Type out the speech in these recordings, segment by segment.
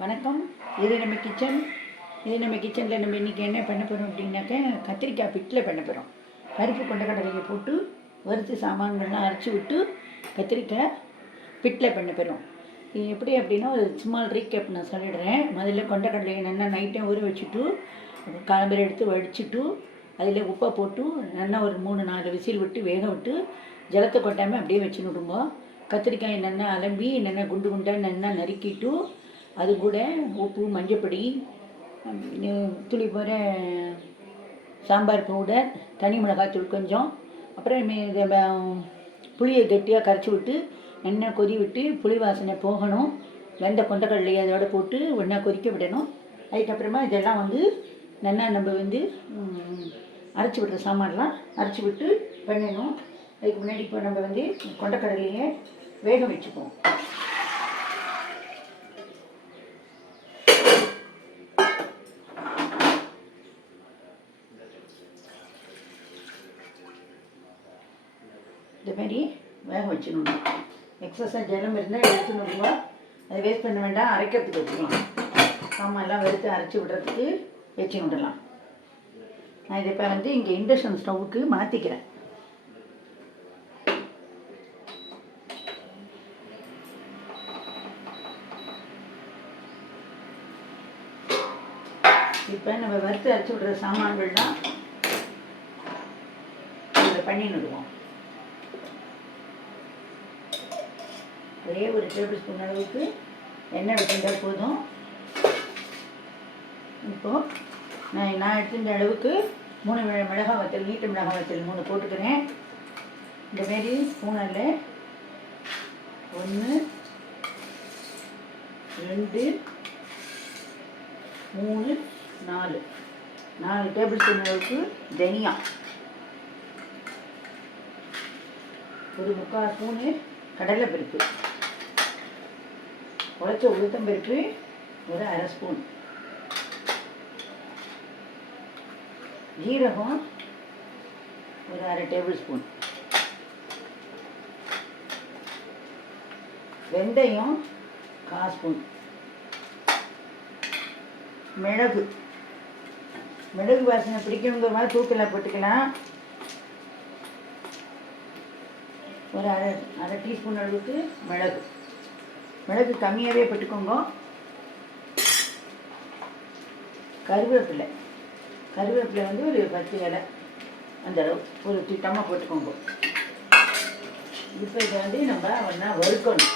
வணக்கம். இது நம்ம கிச்சன் இது நம்ம கிச்சனில் நம்ம இன்றைக்கி என்ன பண்ண போகிறோம் அப்படின்னாக்க கத்திரிக்காய் பிட்டில் பண்ண போகிறோம் பருப்பு கொண்டக்கடலையை போட்டு வறுத்து சாமான்கள்லாம் அரைச்சி விட்டு கத்திரிக்காய் பிட்டில் பண்ண போகிறோம் இது எப்படி அப்படின்னா ஒரு ஸ்மால் ரீகேப் நான் சொல்லிடுறேன். முதல்ல கொண்டக்கடலையை நல்லா நைட்டே ஊற வச்சுட்டு கலம்பரை எடுத்து வடிச்சிட்டு அதில் உப்பை போட்டு நல்லா ஒரு மூணு நாலு விசில் விட்டு வேக விட்டு ஜலத்தை கொட்டாமல் அப்படியே வச்சு விடுங்க. கத்திரிக்காயை நல்லா அலம்பி நல்லா குண்டு குண்டாக நல்லா நறுக்கிட்டு அது கூட உப்பு மஞ்சப்பொடி துளி போகிற சாம்பார் பவுடர் தனி மிளகாத்தூள் கொஞ்சம். அப்புறம் இதை புளியை கெட்டியாக கரைச்சி விட்டு எண்ணெய் கொதி விட்டு புளி வாசனை போகணும். வெந்த கொண்டக்கடலையை அதோட போட்டு ஒன்றா கொதிக்க விடணும். அதுக்கப்புறமா இதெல்லாம் வந்து நல்லா நம்ம வந்து அரைச்சி விடுற சாமான்லாம் அரைச்சி விட்டு பண்ணணும். அதுக்கு முன்னாடி இப்போ நம்ம வந்து கொண்டக்கடலையை வேக வச்சுக்குவோம் இந்த மாதிரி வேக வச்சிடணும். எக்ஸஸாக ஜலம் இருந்தால் எடுத்துணுங்க அதை வேஸ்ட் பண்ண வேண்டாம் அரைக்கிறதுக்கு வச்சுக்கலாம். சாமான்லாம் வறுத்து அரைச்சி விடுறதுக்கு வச்சு விடலாம். நான் இதை இப்போ வந்து இங்கே இண்டக்ஷன் ஸ்டவ்வுக்கு மாற்றிக்கிறேன் இப்போ நம்ம வறுத்து அரைச்சி விடுற சாமான்கள்லாம் இதில் பண்ணிடுவோம் ஒரே ஒரு டேபிள் ஸ்பூன் அளவுக்கு எண்ணெய் விட்டுருந்தால் போதும். இப்போது நான் நான் எடுத்துட்ட அளவுக்கு மூணு மிளகாய் வத்தல் நீட்டு மிளகாய் வத்தல் மூணு போட்டுக்கிறேன். இந்தமாரி ஸ்பூனில் ஒன்று ரெண்டு மூணு நாலு. நாலு டேபிள் ஸ்பூன் அளவுக்கு தனியா ஒரு முக்கால் ஸ்பூனு கடலைப்பருப்பு. உழைச்ச உளுத்தம்பருப்பு ஒரு அரை ஸ்பூன். ஜீரகம் ஒரு அரை டேபிள் ஸ்பூன். வெந்தயம் கால் ஸ்பூன். மிளகு. மிளகு வாசனை பிடிக்குங்கிற மாதிரி தூக்கில் போட்டுக்கலாம். ஒரு அரை அரை டீஸ்பூன் அளவுக்கு மிளகு. மிளகு கம்மியாகவே போட்டுக்கோங்க. கருவேப்பிலை. கருவேப்பிலை வந்து ஒரு பத்து இலை. அந்த அளவு. ஒரு திட்டமாக போட்டுக்கோங்க. இப்போ இதை வந்து நம்ம ஒன்றா வறுக்கணும்.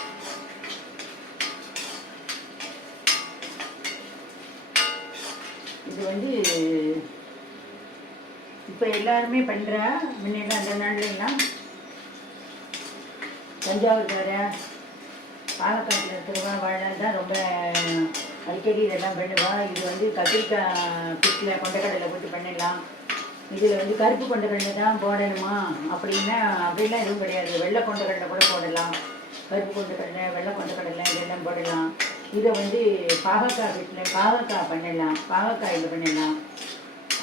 இது வந்து இப்போ எல்லாருமே பண்ணுறா முன்னெல்லாம் அந்த நாள்லாம் தஞ்சாவூர் வர பாலக்காட்டில் இருக்கிறவா வாழை தான் ரொம்ப அடிக்கடி இதெல்லாம் பண்ணுவோம். இது வந்து கத்திரிக்காய் பிட்டில் கொண்டக்கடலை போட்டு பண்ணிடலாம். இதில் வந்து கருப்பு கொண்டக்கடலை தான் போடணுமா? அப்படின்னா அப்படிலாம் எதுவும் கிடையாது. வெள்ளை கொண்டக்கடலை கூட போடலாம். கருப்பு கொண்டக்கடலை வெள்ளை கொண்டக்கடலை இதெல்லாம் போடலாம். இதை வந்து பாகக்காய் வீட்டில் பாகக்காய் பண்ணிடலாம் பாகக்காயில் பண்ணிடலாம்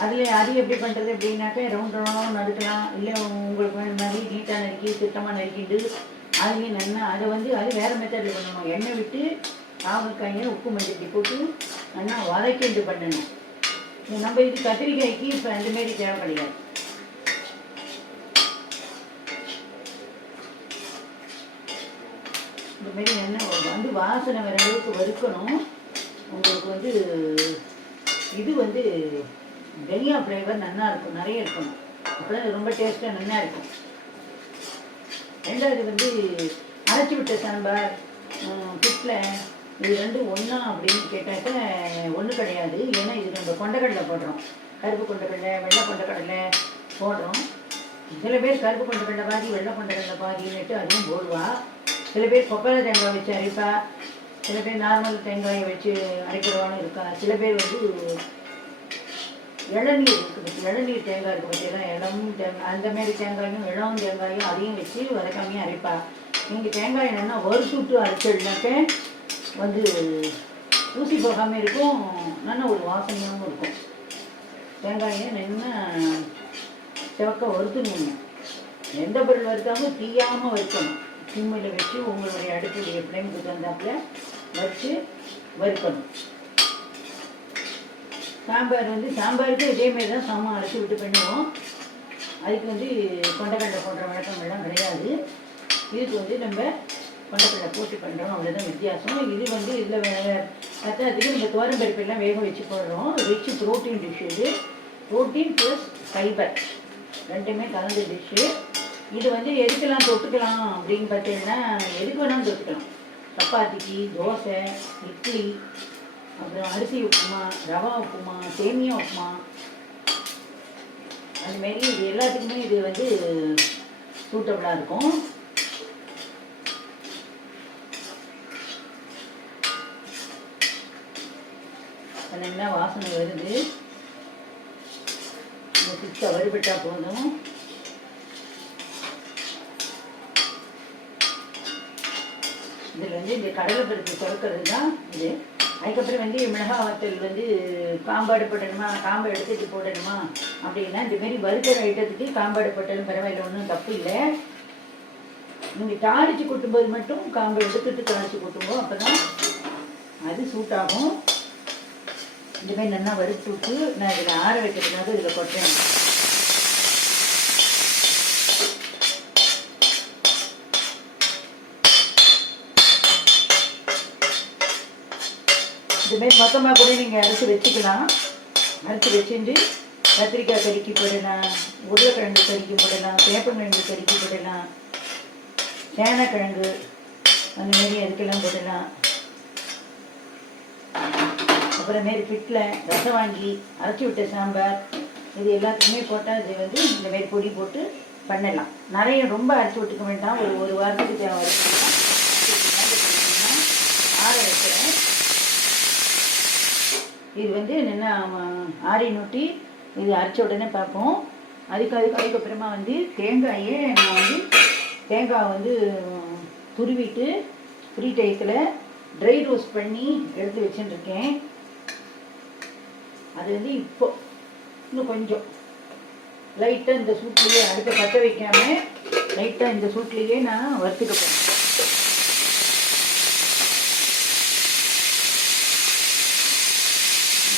அதில் அது எப்படி பண்ணுறது அப்படின்னாக்கா ரவுண்ட் ரவுண்டாக நறுக்கலாம். இல்லை உங்களுக்கு வேணும் மாதிரி நீட்டாக நறுக்கி திட்டமாக நறுக்கிட்டு அதுவே நல்லா அதை வந்து அது வேறு மெத்தடில் பண்ணணும். எண்ணெய் விட்டு பாவக்காயை உப்பு மஞ்சள் போட்டு நல்லா வதக்கிட்டு பண்ணணும். நம்ம இது கத்திரிக்காய்க்கு இப்போ அந்த மாரி தேவை கிடையாது இந்த மாரி எண்ணெய் வந்து வாசனை வர அளவுக்கு வறுக்கணும். உங்களுக்கு வந்து இது வந்து தனியா ஃப்ளேவர் நல்லா இருக்கும் நிறைய இருக்கணும். அப்போ ரொம்ப டேஸ்ட்டாக நல்லா இருக்கும். ரெண்டாவது வந்து அரைச்சி விட்ட சாம்பார் பிட்டில் இது ரெண்டும் ஒன்றா அப்படின்னு கேட்டாக்க ஒன்றும் கிடையாது. ஏன்னா இது நம்ம கொண்டக்கடலை போடுறோம். கருப்பு கொண்டக்கடலை வெள்ளை கொண்டக்கடலை போடுறோம். சில பேர் கருப்பு கொண்டக்கடலை பாதி வெள்ளை கொண்டக்கடலை பாதின்னுட்டு அதுவும் போடுவா. சில பேர் கொப்பரை தேங்காய் வச்சு அரைப்பா. சில பேர் நார்மல் தேங்காயை வச்சு அரைக்கிறவான்னு இருக்கா. சில பேர் வந்து இளநீர் இருக்குது. இளநீர் தேங்காய் இருக்குது பார்த்தீங்கன்னா இளமும் தேங்காய் அந்த மாதிரி தேங்காயும் இளம் தேங்காயும் அதையும் வச்சு வதக்காமையும் அரைப்பா. நீங்கள் தேங்காய் என்னென்னா ஒரு சுட்டு அரைச்சிடனாக்க வந்து ஊசி போகாமல் இருக்கும். நல்ல ஒரு வாசனையாகவும் இருக்கும். தேங்காயை நின்று செவக்க வறுத்துணுங்க எந்த பொருள் வறுத்தாலும் தீயாமல் வறுக்கணும். சிம்மில் வச்சு உங்களுடைய அடுப்புடைய ஃப்ளேமுக்கு தந்தாப்புல வச்சு வறுக்கணும். சாம்பார் வந்து சாம்பாருக்கு இதேமாரி தான் சாமான் அரைச்சி விட்டு பண்ணுவோம் அதுக்கு வந்து கொண்டக்கடலை போடுற வழக்கங்கள்லாம் கிடையாது. இதுக்கு வந்து நம்ம கொண்டக்கடலை போட்டு பண்ணுறோம் அவ்வளோதான் வித்தியாசம். இது வந்து இதில் பத்தாததுக்கு நம்ம தோரம்பருப்பெல்லாம் வேக வச்சு போடுறோம். ரிச் ப்ரோட்டீன் டிஷ் இது. ப்ரோட்டீன் ப்ளஸ் ஃபைபர் ரெண்டுமே கலந்த டிஷ்ஷு இது வந்து எதுக்கெல்லாம் தொட்டுக்கலாம் அப்படின்னு பார்த்தீங்கன்னா எதுக்கு வேணாலும் தொட்டுக்கலாம். சப்பாத்திக்கு தோசை இட்லி அப்புறம் அரிசி உப்புமா ரவா உப்புமா சேமியா உப்புமா. அதுமாரி இது எல்லாத்துக்குமே இது வந்து சூட்டபுளாக இருக்கும். நல்லா வாசனை வருது? இந்த சுத்த வழிபட்டால் போதும். இதில் வந்து இந்த கடலைப்பருப்பு சுரக்கிறது தான் இது. அதுக்கப்புறம் வந்து மிளகா வத்தல் வந்து காம்பாடு போட்டணுமா காம்பை எடுத்துட்டு போடணுமா? அப்படின்னா இந்தமாரி வறுக்கிற ஐட்டத்துக்கு காம்பாடு போட்டாலும் பரவாயில்ல ஒன்றும் தப்பு இல்லை. நீங்கள் தாளித்து கொட்டும்போது மட்டும் காம்பை எடுத்துட்டு தாளித்து கொட்டும்போது அப்போ தான் அது சூட் ஆகும். இந்தமாரி நல்லா வறுத்து விட்டு நான் இதில் ஆற வைக்கிறதுக்காக இதில் கொட்டுறேன். இதுமாரி மொத்தமாக கூட நீங்கள் அரைச்சி வச்சுக்கலாம். அரைச்சி வச்சுட்டு கத்திரிக்காய் கறிக்கு போடலாம் உருளைக்கிழங்கு கறிக்கு போடலாம் சேப்பங்கிழங்கு கறிக்கு போடலாம் சேனக்கிழங்கு அந்த மாரி அதுக்கெல்லாம் போடலாம். அப்புறமேரி பிட்டில் ரசம் வாங்கி அரைச்சி விட்ட சாம்பார் இது எல்லாத்துக்குமே போட்டால் இது வந்து இந்தமாரி பொடி போட்டு பண்ணலாம். நிறைய ரொம்ப அரைச்சி விட்டுக்க வேண்டாம். ஒரு ஒரு வாரத்துக்கு தேவை இது வந்து என்னென்ன ஆரி நூட்டி இது அரைச்ச உடனே பார்ப்போம். அதுக்கு அதுக்கு அதுக்கப்புறமா வந்து தேங்காயே நான் வந்து தேங்காய் வந்து துருவிட்டு ஃப்ரீ டயத்தில் ட்ரை ரோஸ்ட் பண்ணி எடுத்து வச்சுட்டுருக்கேன். அது வந்து இப்போ இன்னும் கொஞ்சம். லைட்டாக இந்த சூட்லேயே அடுத்த பற்ற வைக்காமல் லைட்டாக இந்த சூட்லேயே நான் வறுத்துக்க போகிறேன்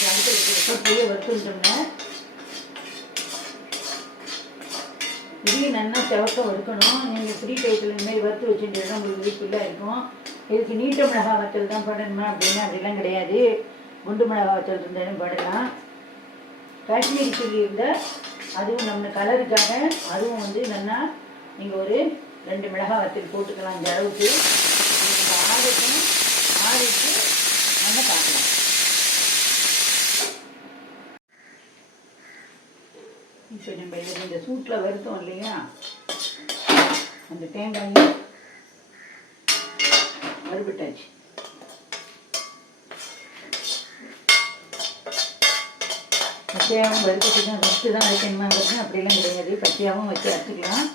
இந்த அடுத்த சூட்லேயே இதையும் நல்லா செவக்க வறுக்கணும் நீங்கள் ஃப்ரீ டைத்தில் இந்தமாதிரி வறுத்து வச்சுட்டு உங்களுக்கு யூஸ்ஃபுல்லாக இருக்கும் இதுக்கு நீட்ட மிளகா வத்தல் தான் போடணுமா அப்படின்னா அப்படிலாம் கிடையாது குண்டு மிளகா வத்தல் இருந்தாலும் போடலாம் காஷ்மீரி சில்லி இருந்தால் அதுவும் நம்ம கலருக்காக அதுவும் வந்து நல்லா நீங்கள் ஒரு ரெண்டு மிளகா வத்தல் போட்டுக்கலாம் இந்த அளவுக்கு. நீங்கள் ஆறுக்கும் ஆறிட்டு நம்ம பார்க்கலாம் இப்போ நம்ம இந்த சூட்டில் வருத்தம் இல்லையா? அந்த தேங்காயும் வறுபட்டாச்சு பச்சையாகவும் வறுத்துக்கலாம் வறுத்து தான் வைக்கணுமாங்கிறது அப்படிலாம் கிடையாது. பச்சையாகவும் வச்சு அரைச்சிக்கலாம்.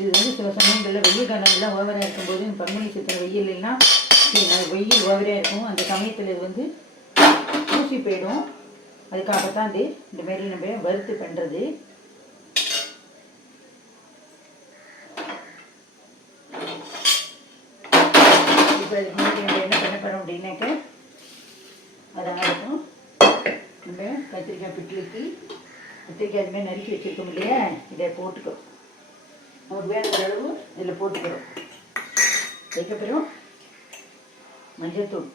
இது வந்து சில சமயங்களில் வெயில் காலங்கள்லாம் ஓவராக இருக்கும்போது இந்த பங்குனி சித்திர வெயில் எல்லாம் சரி, வெயில் ஓவராக இருக்கும். அந்த சமயத்தில் இது வந்து பூசி போயிடும். அதுக்காகத்தான் இது இந்த மாதிரி நம்ம வறுத்து பண்ணுறது இப்போ இதுக்கு முன்னாடி நம்ம என்ன பண்ண போகிறோம் அப்படின்னாக்க அது ஆகட்டும் நம்ம கத்திரிக்காய் பிட்லிக்கு கத்திரிக்காய் அதுமாதிரி நறுக்கி வச்சுருக்கோம் இல்லையா? இதை போட்டுக்கோ நமக்கு வேணுங்கிற அளவு இதில் போட்டுக்கிறோம். அதுக்கப்புறம் மஞ்சள் தூள்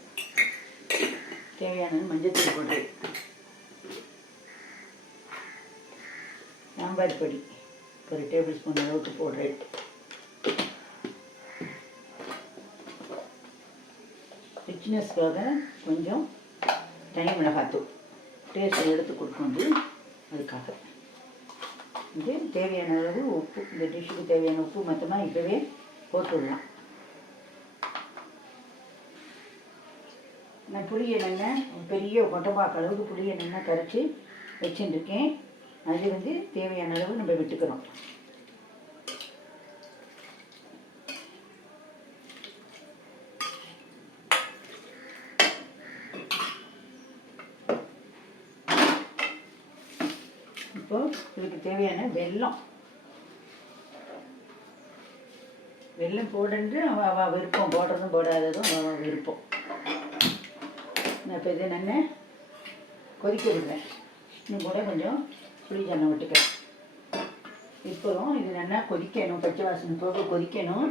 தேவையானது தேவையான மஞ்சள்தூள் போடுறது சாம்பார் பொடி. ஒரு டேபிள் ஸ்பூன் அளவுக்கு போடுறேன். ரிச்னஸ்க்காக கொஞ்சம் தனி மிளகாத்தூள். டேஸ்ட் எடுத்து கொடுக்கணுது அதுக்காக. இது தேவையான அளவு உப்பு. இந்த டிஷ்ஷுக்கு தேவையான உப்பு மொத்தமாக இப்போவே போட்டுடலாம். நான் புளியை நல்லா பெரிய கொட்டப்பாக்கு அளவுக்கு புளியை நல்லா கரைச்சி வச்சுட்டுருக்கேன் அது வந்து தேவையான அளவு நம்ம விட்டுக்கிறோம் இப்போ இதுக்கு தேவையான வெல்லம். வெல்லம் போடுறது அவ அவ விருப்பம். போடுறதும் போடாததும் அவ விருப்பம். நான் இப்போ இது நான் கொதிக்க விடுறேன். இன்னும் கூட கொஞ்சம் புளி ஜலம் விட்டுக்கிறேன். இப்போதும் இது நல்லா கொதிக்கணும் பச்சை வாசனை போக கொதிக்கணும்.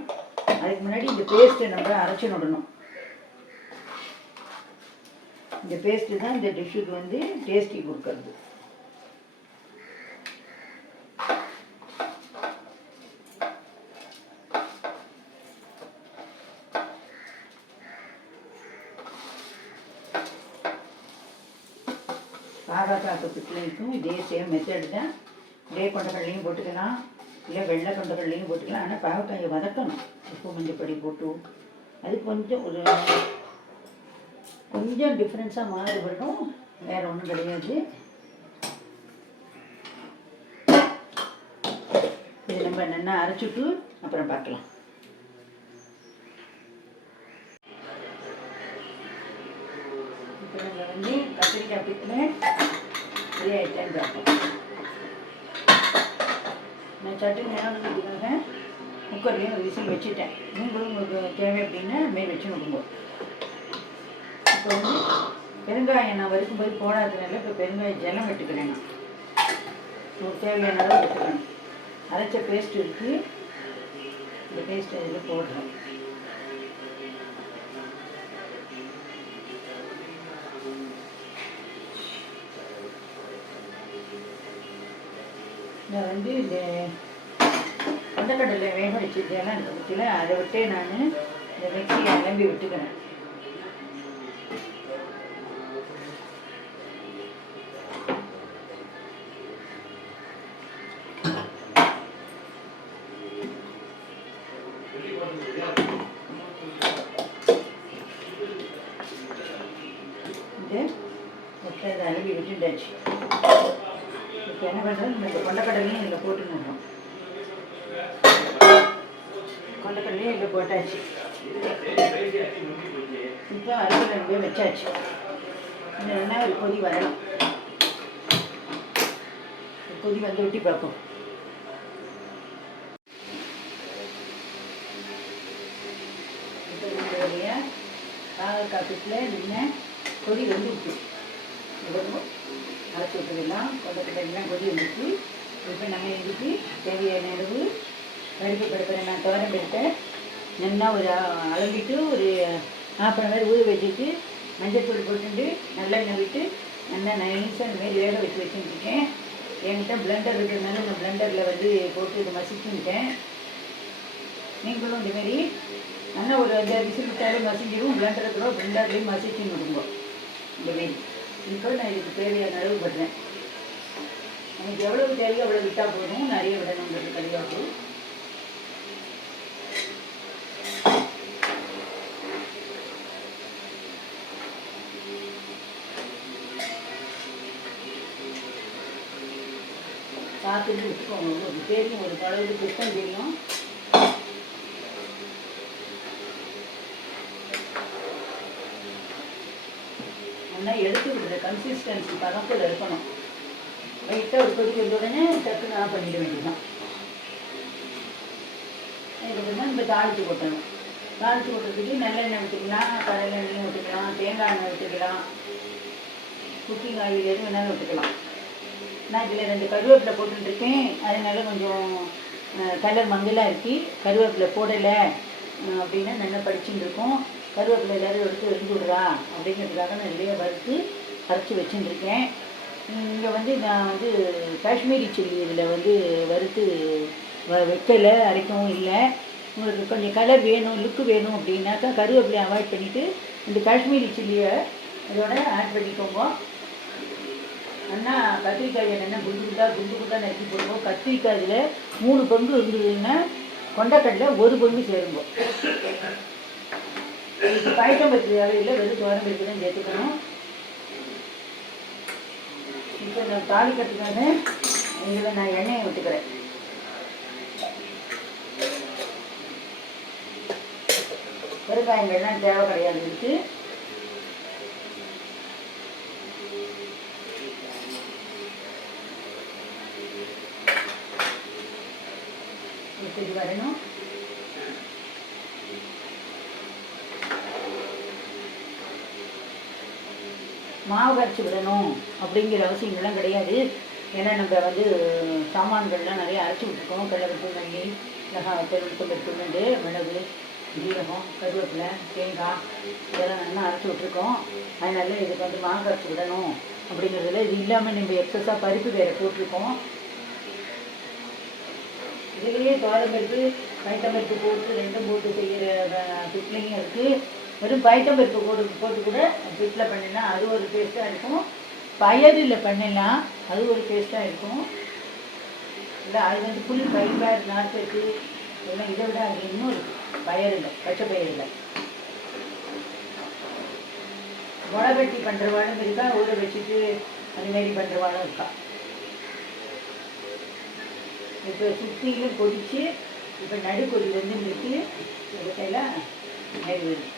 அதுக்கு முன்னாடி இந்த பேஸ்ட்டை நம்ம அரைச்சி விடணும். இந்த பேஸ்ட்டு தான் இந்த டிஷ்ஷுக்கு வந்து டேஸ்டி கொடுக்கறது. பாகக்காக்கு பிட்லைக்கும் இதே சேம் மெத்தடு தான். இதே கொண்டக்கடலையும் போட்டுக்கலாம். இல்லை வெள்ளை கொண்டக்கடலையும் போட்டுக்கலாம். ஆனால் பாகக்காயை வதக்கணும். உப்பு மஞ்சப்பொடி போட்டு. அது கொஞ்சம் ஒரு கொஞ்சம் டிஃப்ரென்ஸாக மாறுபடும் வேறு ஒன்றும் கிடையாது. இது நம்ம என்னென்ன அரைச்சிட்டு அப்புறம் பார்க்கலாம். கத்திரிக்காய் பிட்டில் நான் சட்டுன்னு நேரம் இதுக்காக குக்கர்லேயும் ஒரு விசில் வச்சுட்டேன் நீங்களும் உங்களுக்கு தேவை அப்படின்னா மேல் வச்சு விடுங்க இப்போ வந்து பெருங்காயம் நான் வறுக்கும்போது போடாததுனால இப்போ பெருங்காய ஜலம் வெட்டுக்கிறேன் நான் உங்களுக்கு தேவையான அளவு வெட்டுக்கணும் அரைச்ச பேஸ்ட் இருக்குது இந்த பேஸ்ட் இதில் போடுறேன் வந்து இந்த கொண்டக்கடலை வேக வச்சிருக்கேன். அந்த பற்றியில் அதை விட்டே நான் இந்த மிக்சியை அலம்பி விட்டுக்கிறேன். இப்போ அரிசி ரெண்டு வச்சாச்சு. இந்த என்ன ஒரு கொதி வரணும். கொதி வந்து ஒட்டி பார்ப்போம். இப்போ நம்மளுடைய பாகக்காய் பிட்டில் நின்று கொதி வந்து விட்டு இவ்வளவு அரைச்சி விட்டுக்கலாம் கொண்டக்கடலாம் கொதி வந்துச்சு இப்போ நம்ம இதுக்கு தேவையான அளவு கருப்பு பருப்பை நான் தோரம் எடுத்தேன் நல்லா ஒரு அ- அளவிட்டு ஒரு ஹாஃப் அன் ஊற வச்சுட்டு மஞ்சத்தூள் போட்டுட்டு நல்லெண்ணெய் விட்டு நல்லா நைஸாக இந்த மாதிரி வேக வச்சு வச்சுருக்கேன் என்கிட்ட பிளெண்டர் இருக்கிறதுனால நான் பிளெண்டரில் வந்து போட்டு இதை மசிச்சுட்டேன் நீங்களும் இந்தமாரி நல்லா ஒரு அஞ்சாறு விசில் விட்டாலே மசிஞ்சிடும் பிளெண்டரை கூட பிளெண்டர்லேயும் மசிச்சு விடுங்க. இந்தமாரி இப்போ நான் இதுக்கு தேவையான அளவு படுறேன் எனக்கு எவ்வளவு தேவையோ அவ்வளோ விட்டால் போதும். நிறைய விடணுங்கிறது கிடையாது பார்த்துட்டு விட்டுக்கோங்க உங்களுக்கு தெரியும் ஒரு பழகு புத்தம் தெரியும். நல்லா எடுத்து விடுற கன்சிஸ்டன்சி பதத்தில் இருக்கணும். லைட்டாக ஒரு கொதிக்க உடனே டக்குன்னு ஆஃப் பண்ணிட வேண்டியதுதான். இதுக்கு நம்ம தாளித்து கொட்டணும். தாளித்து கொட்டுறதுக்கு நல்லெண்ணெய் விட்டுக்கலாம் கடலெண்ணெய் விட்டுக்கலாம் தேங்காய் எண்ணெய் விட்டுக்கலாம் குக்கிங் ஆயில் எது வேணாலும் விட்டுக்கலாம் நான் இதில் ரெண்டு கருவேப்பிலை போட்டுருக்கேன் அதனால கொஞ்சம் கலர் மங்கலாக இருக்குது கருவேப்பிலை போடலை அப்படின்னா நல்லா படிச்சுட்டு இருக்கோம். கருவேப்பிலை எல்லாரும் எடுத்து எரிஞ்சு விடுறா அப்படிங்கிறதுக்காக நான் நிறைய வறுத்து அரைச்சி வச்சுட்டுருக்கேன். இங்கே வந்து நான் வந்து காஷ்மீரி செல்லி இதில் வந்து வறுத்து வ வைக்கலை அரைக்கவும் இல்லை. உங்களுக்கு கொஞ்சம் கலர் வேணும் லுக்கு வேணும் அப்படின்னாக்கா கருவேப்பிலையை அவாய்ட் பண்ணிவிட்டு இந்த காஷ்மீரி சில்லியை இதோட ஆட் பண்ணிக்கோங்க. அண்ணா கத்திரிக்காய் என்ன குண்டு குண்டா குண்டு குண்டா நறுக்கி போடுவோம். கத்திரிக்காயில் மூணு பங்கு இருந்ததுன்னா கொண்டக்கடல ஒரு பங்கு சேரும்போம் இதுக்கு பாயக்கம் தேவையில்லை வெறும் தோரம் பருப்பு தான் சேர்த்துக்கணும். இப்போ நான் தாளிக்கிறதுக்காக இதில் நான் எண்ணெயை விட்டுக்கிறேன் பெருங்காயங்கள்லாம் தேவை கிடையாது இருக்குது இப்போ இது வரணும் மாவு விடணும் அப்படிங்கிற அவசியங்கள்லாம் கிடையாது. ஏன்னா நம்ம வந்து சாமான்கள்லாம் நிறைய அரைச்சி விட்டுருக்கோம். கடலப்பருப்பு மல்லி மிளகாய் பெருந்தம்பருப்பு துண்டு மிளகு ஜீரகம் கருவேப்பிலை தேங்காய் இதெல்லாம் நல்லா அரைச்சி விட்ருக்கோம் அதனால இதுக்கு வந்து மாங்காய் அரைச்சி விடணும் அப்படிங்கிறதுல இது இல்லாமல் நம்ம எக்ஸஸாக பருப்பு வேறு போட்டிருக்கோம். இதுலேயே பாரம்பருப்பு பயத்தம்பருப்பு போட்டு ரெண்டும் போட்டு செய்கிற பிட்லையும் இருக்குது வெறும் பயத்தம்பருப்பு போட்டு போட்டு கூட வீட்டில் பண்ணினா அது ஒரு டேஸ்ட்டாக இருக்கும். பயரில் பண்ணிடலாம் அது ஒரு டேஸ்ட்டாக இருக்கும். இல்லை அது வந்து புல் பயிர் நார்ச்சத்து எல்லாம் இதை விட அது இன்னும் இருக்குது பயர் இல்லை பச்சை பயிரில் இல்லை. முளைகட்டி பண்ணுறவாலும் இருக்கா ஊற வச்சுட்டு அதுமாரி பண்ணுறவாலும் இருக்கா? இப்போ சுற்றிலும் கொதிச்சு இப்போ நடுக்கொடியிலேருந்து நிறுத்தி அதுக்கெல்லாம் மேல் வருது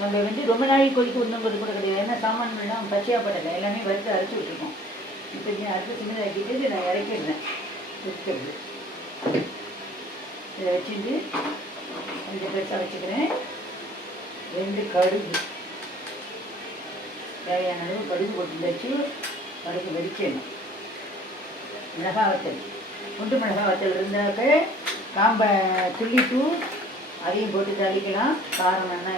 நம்ம வந்து ரொம்ப நாளைக்கு கொதிக்க விடணுங்கிறது கூட கிடையாது. ஏன்னா சாமான்கள்லாம் பச்சையாக படலை எல்லாமே வறுத்து அரைச்சி விட்டுருக்கோம் இப்போ நீ அரைச்சி சின்னதாக்கிட்டு நான் இறக்கிடுறேன். இருக்கிறது இதை வச்சுட்டு ரெண்டு பெருசாக வச்சுக்கிறேன். ரெண்டு கடுகு. தேவையான அளவு கடுகு போட்டு வச்சு கடுகு வெடிச்சிடணும். மிளகா வத்தல் குண்டு மிளகா வத்தல் இருந்தாக்க காம்பை துள்ளிட்டு அதையும் போட்டு தளிக்கலாம். காரம் என்ன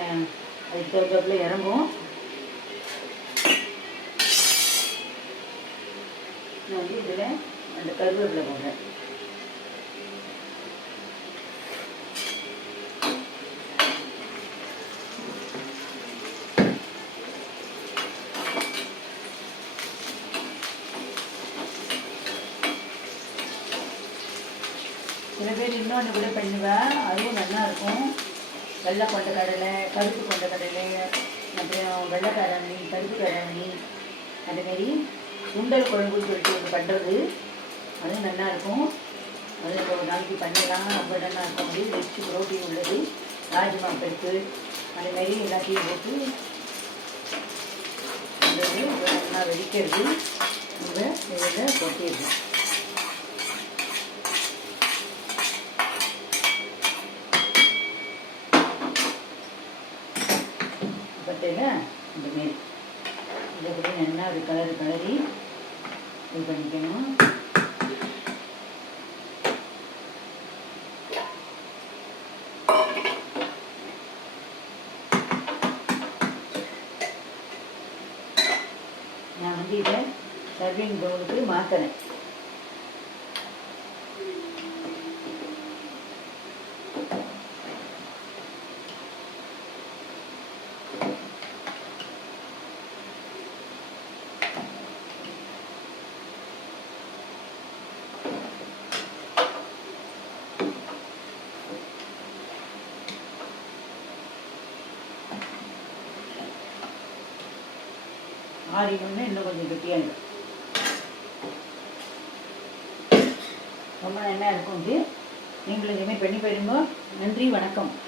அதுக்கு தகுந்தாப்புல இறங்கும். நான் வந்து இதில் அந்த கருவேப்பிலை போடுறேன். பேர் இன்னொன்று கூட பண்ணுவேன். அதுவும் நல்லா இருக்கும். வெள்ளை கொண்ட கடலை கருப்பு கொண்ட கடலை அப்புறம் வெள்ளைக்காரணி கருப்பு காரணி அதுமாரி சுண்டல் குழம்புன்னு சொல்லிட்டு ஒன்று பண்ணுறது அதுவும் நல்லாயிருக்கும் அது நம்ம ஒரு நாளைக்கு பண்ணலாம். ரொம்ப நல்லா இருக்கும். அது ரிச் புரோட்டீன் உள்ளது. ராஜ்மா பருப்பு அதுமாரி எல்லாத்தையும் போட்டு அது நல்லா வெடிக்கிறது. நம்ம இதில் கொட்டிடுறோம் பட்டையில் இந்த மாரி இதை கூட நல்லா ஒரு கலர் கலரி இது பண்ணிக்கணும் நான் வந்து இதை மறுபடியும் போய் பவுலுக்கு மாற்றுறேன் ஒன்று இன்னும் கொஞ்சம் கெட்டியாயிடும் என்ன இருக்கும் இது எங்களுக்கு இனிமேல் பண்ணி பாருங்க. நன்றி வணக்கம்.